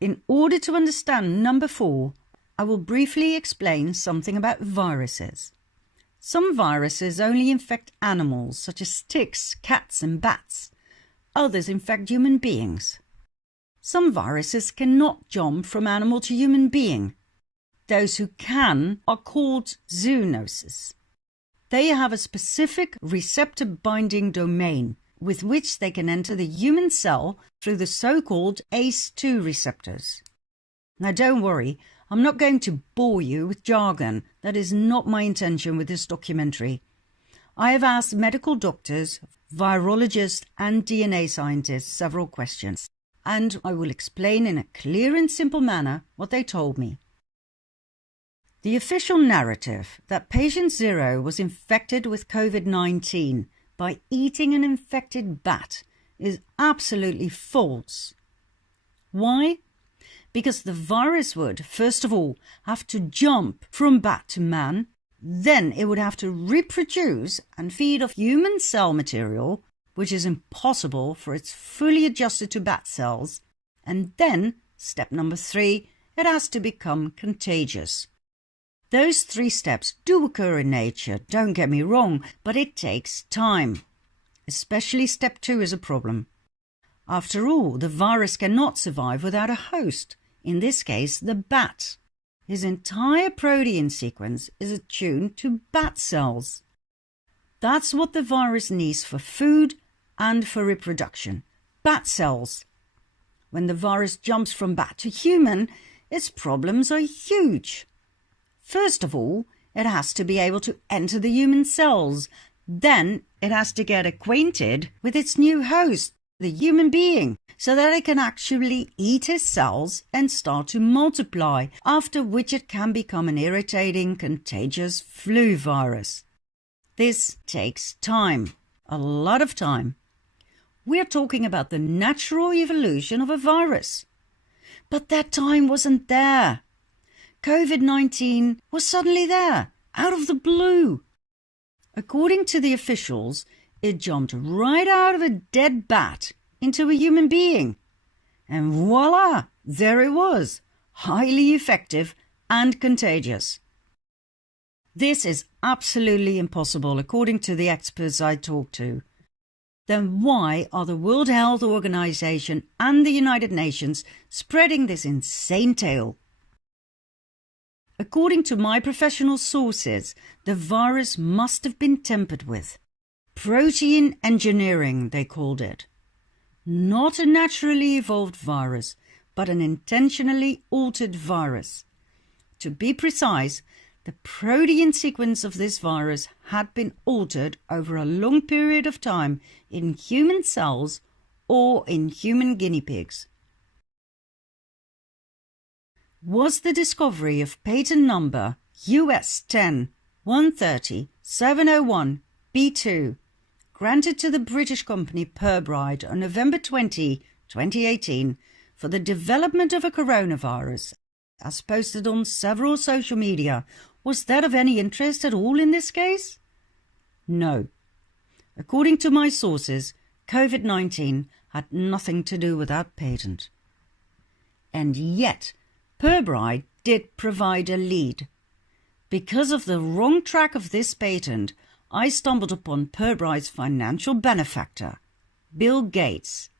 In order to understand number 4, I will briefly explain something about viruses. Some viruses only infect animals such as ticks, cats and bats. Others infect human beings. Some viruses cannot jump from animal to human being. Those who can are called zoonoses. They have a specific receptor binding domain with which they can enter the human cell through the so-called ACE2 receptors. Now don't worry, I'm not going to bore you with jargon. That is not my intention with this documentary. I have asked medical doctors, virologists and DNA scientists several questions, and I will explain in a clear and simple manner what they told me. The official narrative that patient 0 was infected with COVID-19 by eating an infected bat is absolutely false. Why? Because the virus would, first of all, have to jump from bat to man, then it would have to reproduce and feed off human cell material, which is impossible for it's fully adjusted to bat cells, and then, step number 3, it has to become contagious. Those 3 steps do occur in nature, don't get me wrong, but it takes time. Especially step 2 is a problem. After all, the virus cannot survive without a host, in this case the bat. His entire protein sequence is attuned to bat cells. That's what the virus needs for food and for reproduction. Bat cells. When the virus jumps from bat to human, its problems are huge. First of all, it has to be able to enter the human cells. Then it has to get acquainted with its new host, the human being, so that it can actually eat his cells and start to multiply, after which it can become an irritating, contagious flu virus. This takes time, a lot of time. We're talking about the natural evolution of a virus. But that time wasn't there. COVID-19 was suddenly there, out of the blue. According to the officials, it jumped right out of a dead bat into a human being. And voila, there it was, highly effective and contagious. This is absolutely impossible according to the experts I talked to. Then why are the World Health Organization and the United Nations spreading this insane tale? According to my professional sources, the virus must have been tampered with. Protein engineering, they called it. Not a naturally evolved virus, but an intentionally altered virus. To be precise, the protein sequence of this virus had been altered over a long period of time in human cells or in human guinea pigs. Was the discovery of patent number US 10-130-701-B2 granted to the British company Pirbright on November 20, 2018 for the development of a coronavirus, as posted on several social media, was that of any interest at all in this case? No. According to my sources, COVID-19 had nothing to do with that patent. And yet, Pirbright did provide a lead. Because of the wrong track of this patent, I stumbled upon Pirbright's financial benefactor, Bill Gates,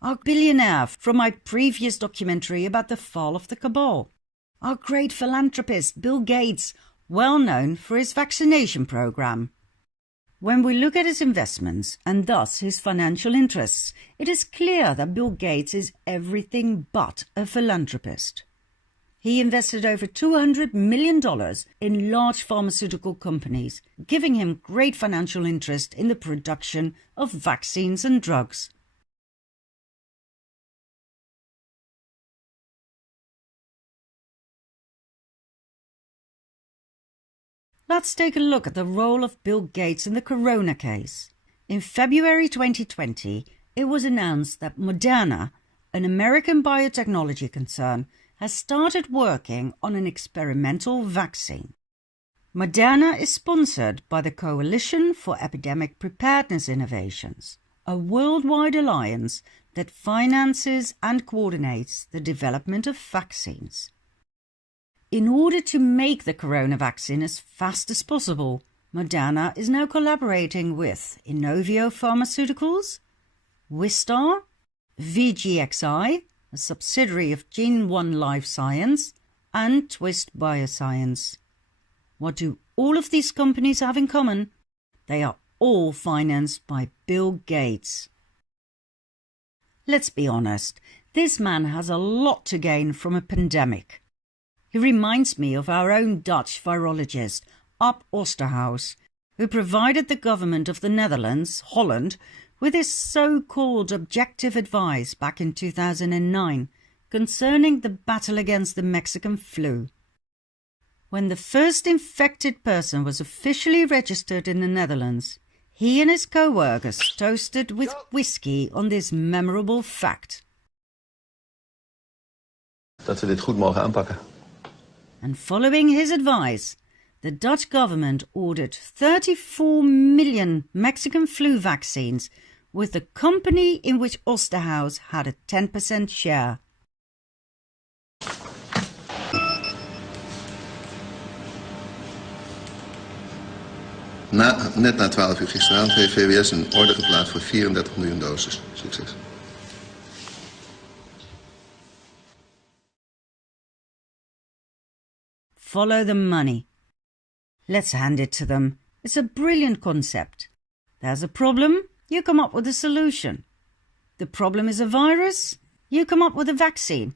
our billionaire from my previous documentary about the fall of the cabal. Our great philanthropist, Bill Gates, well known for his vaccination program. When we look at his investments and thus his financial interests, it is clear that Bill Gates is everything but a philanthropist. He invested over $200 million in large pharmaceutical companies, giving him great financial interest in the production of vaccines and drugs. Let's take a look at the role of Bill Gates in the corona case. In February 2020, it was announced that Moderna, an American biotechnology concern, has started working on an experimental vaccine. Moderna is sponsored by the Coalition for Epidemic Preparedness Innovations, a worldwide alliance that finances and coordinates the development of vaccines. In order to make the corona vaccine as fast as possible, Moderna is now collaborating with Inovio Pharmaceuticals, Wistar, VGXI, a subsidiary of Gene One Life Science, and Twist Bioscience. What do all of these companies have in common? They are all financed by Bill Gates. Let's be honest, this man has a lot to gain from a pandemic. He reminds me of our own Dutch virologist, Ab Osterhaus, who provided the government of the Netherlands, Holland, with his so-called objective advice back in 2009 concerning the battle against the Mexican flu. When the first infected person was officially registered in the Netherlands, he and his co-workers toasted with whiskey on this memorable fact. Dat we dit goed mogen aanpakken. And following his advice, the Dutch government ordered 34 million Mexican flu vaccines with the company in which Osterhaus had a 10% share. Net na 12 uur gisteravond heeft VWS een order geplaatst voor 34 miljoen doses. Succes. Follow the money. Let's hand it to them. It's a brilliant concept. There's a problem, you come up with a solution. The problem is a virus, you come up with a vaccine.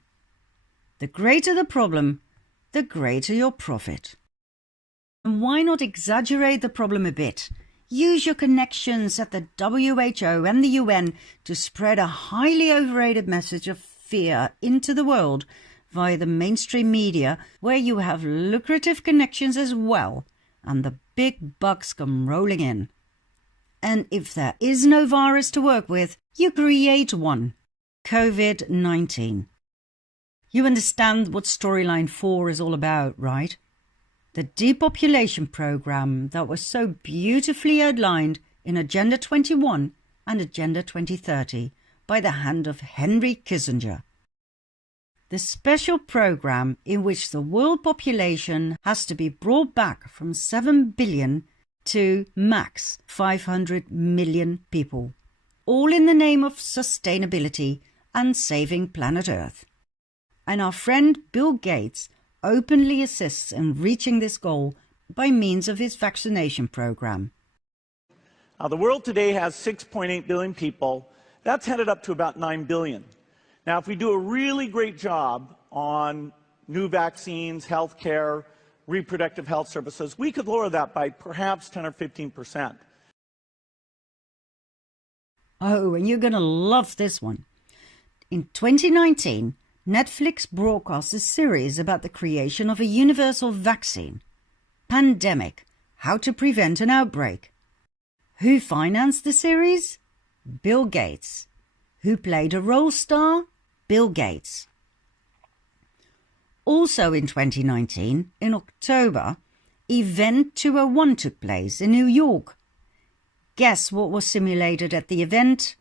The greater the problem, the greater your profit. And why not exaggerate the problem a bit? Use your connections at the WHO and the UN to spread a highly overrated message of fear into the world via the mainstream media, where you have lucrative connections as well, and the big bucks come rolling in. And if there is no virus to work with, you create one. COVID-19. You understand what storyline 4 is all about, right? The depopulation program that was so beautifully outlined in Agenda 21 and Agenda 2030 by the hand of Henry Kissinger. The special program in which the world population has to be brought back from 7 billion to max 500 million people, all in the name of sustainability and saving planet Earth. And our friend Bill Gates openly assists in reaching this goal by means of his vaccination program. The world today has 6.8 billion people. That's headed up to about 9 billion. Now, if we do a really great job on new vaccines, healthcare, reproductive health services, we could lower that by perhaps 10 or 15%. Oh, and you're going to love this one. In 2019, Netflix broadcast a series about the creation of a universal vaccine. Pandemic: How to Prevent an Outbreak. Who financed the series? Bill Gates. Who played a role star? Bill Gates. Also in 2019, in October, Event 201 took place in New York. Guess what was simulated at the event?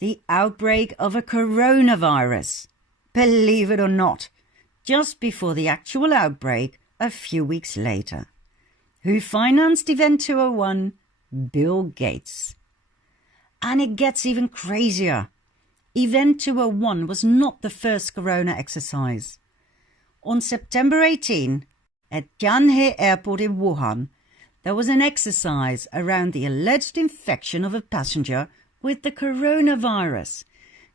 The outbreak of a coronavirus. Believe it or not, just before the actual outbreak a few weeks later. Who financed Event 201? Bill Gates. And it gets even crazier. Event 201 was not the first corona exercise. On September 18, at Tianhe Airport in Wuhan, there was an exercise around the alleged infection of a passenger with the coronavirus.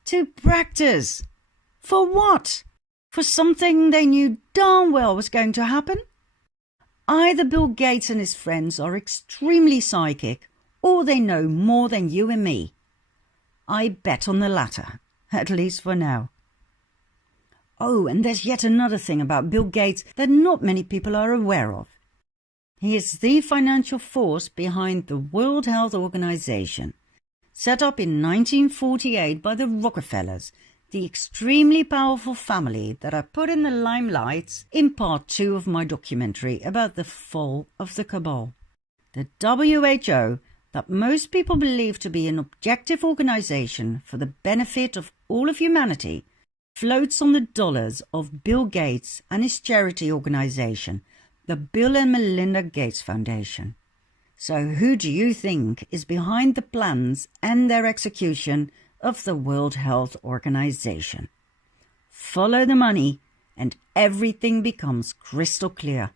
To practice. For what? For something they knew darn well was going to happen? Either Bill Gates and his friends are extremely psychic, or they know more than you and me. I bet on the latter, at least for now. Oh, and there's yet another thing about Bill Gates that not many people are aware of. He is the financial force behind the World Health Organization, set up in 1948 by the Rockefellers, the extremely powerful family that I put in the limelight in part 2 of my documentary about the fall of the cabal. The WHO, that most people believe to be an objective organization for the benefit of all of humanity floats on the dollars of Bill Gates and his charity organization, the Bill and Melinda Gates Foundation. So who do you think is behind the plans and their execution of the World Health Organization? Follow the money and everything becomes crystal clear.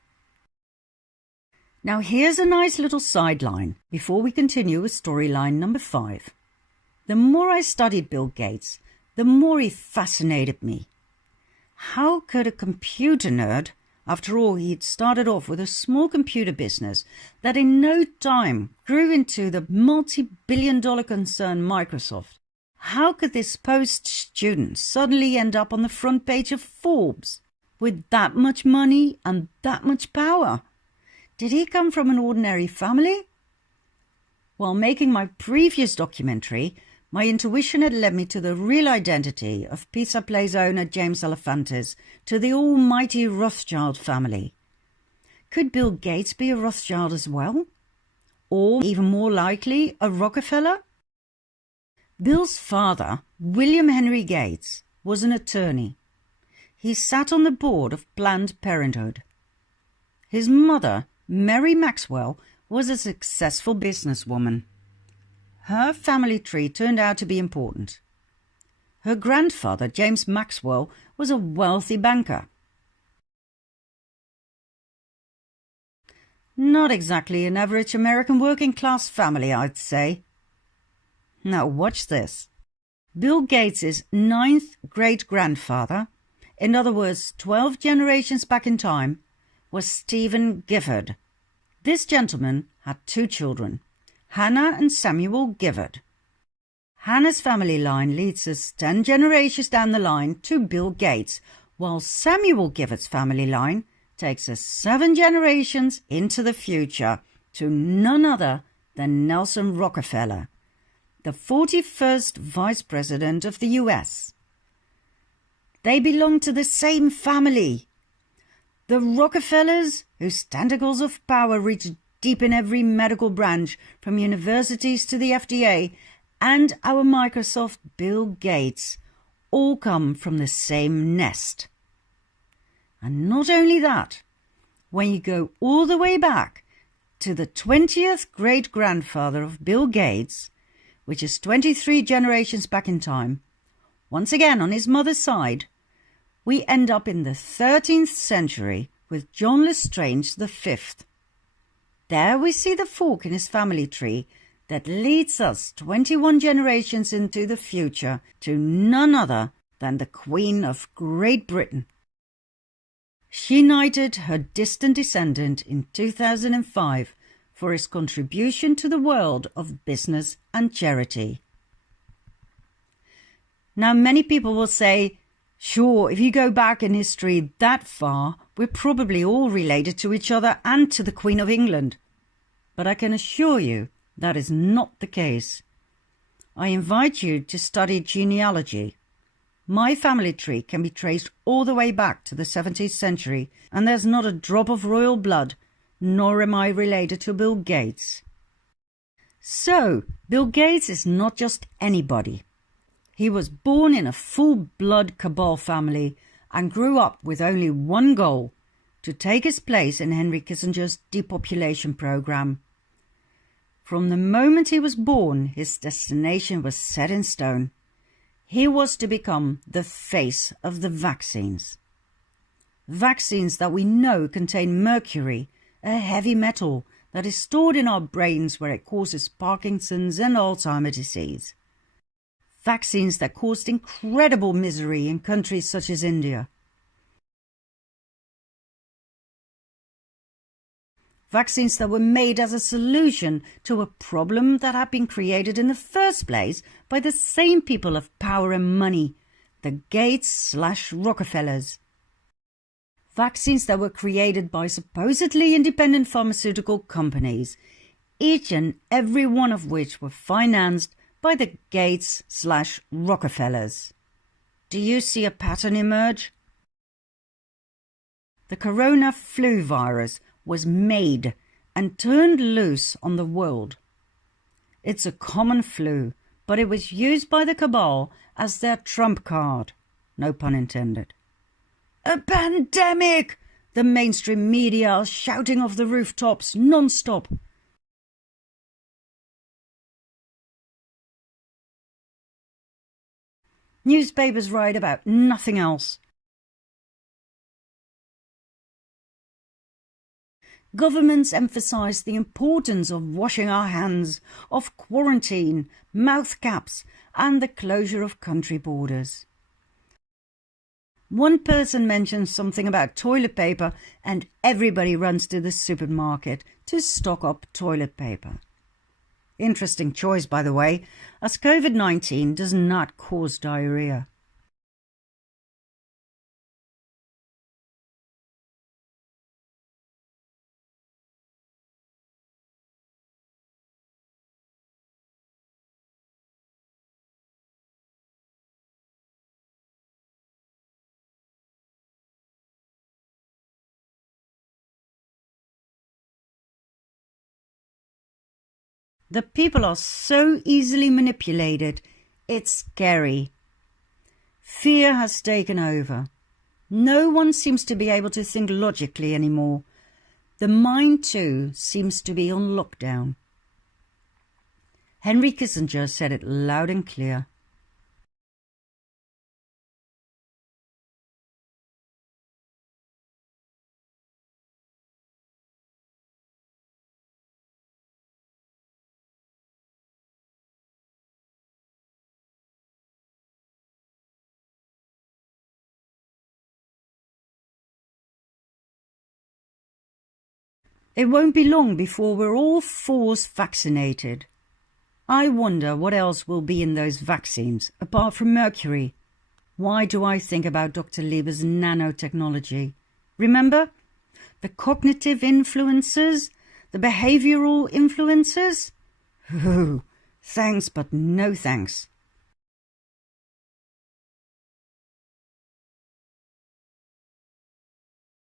Now here's a nice little sideline before we continue with storyline number 5. The more I studied Bill Gates, the more he fascinated me. How could a computer nerd, after all he'd started off with a small computer business that in no time grew into the multi-billion-dollar concern Microsoft, how could this post-student suddenly end up on the front page of Forbes with that much money and that much power? Did he come from an ordinary family? While making my previous documentary, my intuition had led me to the real identity of Pizza Place owner James Alefantis, to the almighty Rothschild family. Could Bill Gates be a Rothschild as well? Or, even more likely, a Rockefeller? Bill's father, William Henry Gates, was an attorney. He sat on the board of Planned Parenthood. His mother, Mary Maxwell, was a successful businesswoman. Her family tree turned out to be important. Her grandfather, James Maxwell, was a wealthy banker. Not exactly an average American working-class family, I'd say. Now watch this. Bill Gates' 9th great-grandfather, in other words 12 generations back in time, was Stephen Gifford. This gentleman had 2 children, Hannah and Samuel Gifford. Hannah's family line leads us 10 generations down the line to Bill Gates, while Samuel Gifford's family line takes us 7 generations into the future to none other than Nelson Rockefeller, the 41st Vice President of the US. They belong to the same family. The Rockefellers, whose tentacles of power reach deep in every medical branch, from universities to the FDA, and our Microsoft Bill Gates, all come from the same nest. And not only that, when you go all the way back to the 20th great-grandfather of Bill Gates, which is 23 generations back in time, once again on his mother's side, we end up in the 13th century with John Lestrange V. There we see the fork in his family tree that leads us 21 generations into the future to none other than the Queen of Great Britain. She knighted her distant descendant in 2005 for his contribution to the world of business and charity. Now, many people will say, sure, if you go back in history that far, we're probably all related to each other and to the Queen of England. But I can assure you that is not the case. I invite you to study genealogy. My family tree can be traced all the way back to the 17th century, and there's not a drop of royal blood, nor am I related to Bill Gates. So, Bill Gates is not just anybody. He was born in a full-blood cabal family and grew up with only one goal: to take his place in Henry Kissinger's depopulation program. From the moment he was born, his destination was set in stone. He was to become the face of the vaccines. Vaccines that we know contain mercury, a heavy metal that is stored in our brains where it causes Parkinson's and Alzheimer's disease. Vaccines that caused incredible misery in countries such as India. Vaccines that were made as a solution to a problem that had been created in the first place by the same people of power and money, the Gates/Rockefellers. Vaccines that were created by supposedly independent pharmaceutical companies, each and every one of which were financed by the Gates/Rockefellers. Do you see a pattern emerge? The corona flu virus was made and turned loose on the world. It's a common flu, but it was used by the cabal as their trump card. No pun intended. A pandemic! The mainstream media are shouting off the rooftops non-stop. Newspapers write about nothing else. Governments emphasize the importance of washing our hands, of quarantine, mouth caps, and the closure of country borders. One person mentions something about toilet paper and everybody runs to the supermarket to stock up toilet paper. Interesting choice, by the way, as COVID-19 does not cause diarrhea. The people are so easily manipulated, it's scary. Fear has taken over. No one seems to be able to think logically anymore. The mind, too, seems to be on lockdown. Henry Kissinger said it loud and clear. It won't be long before we're all force vaccinated. I wonder what else will be in those vaccines, apart from mercury. Why do I think about Dr. Lieber's nanotechnology? Remember? The cognitive influences? The behavioral influences? Ooh, thanks, but no thanks.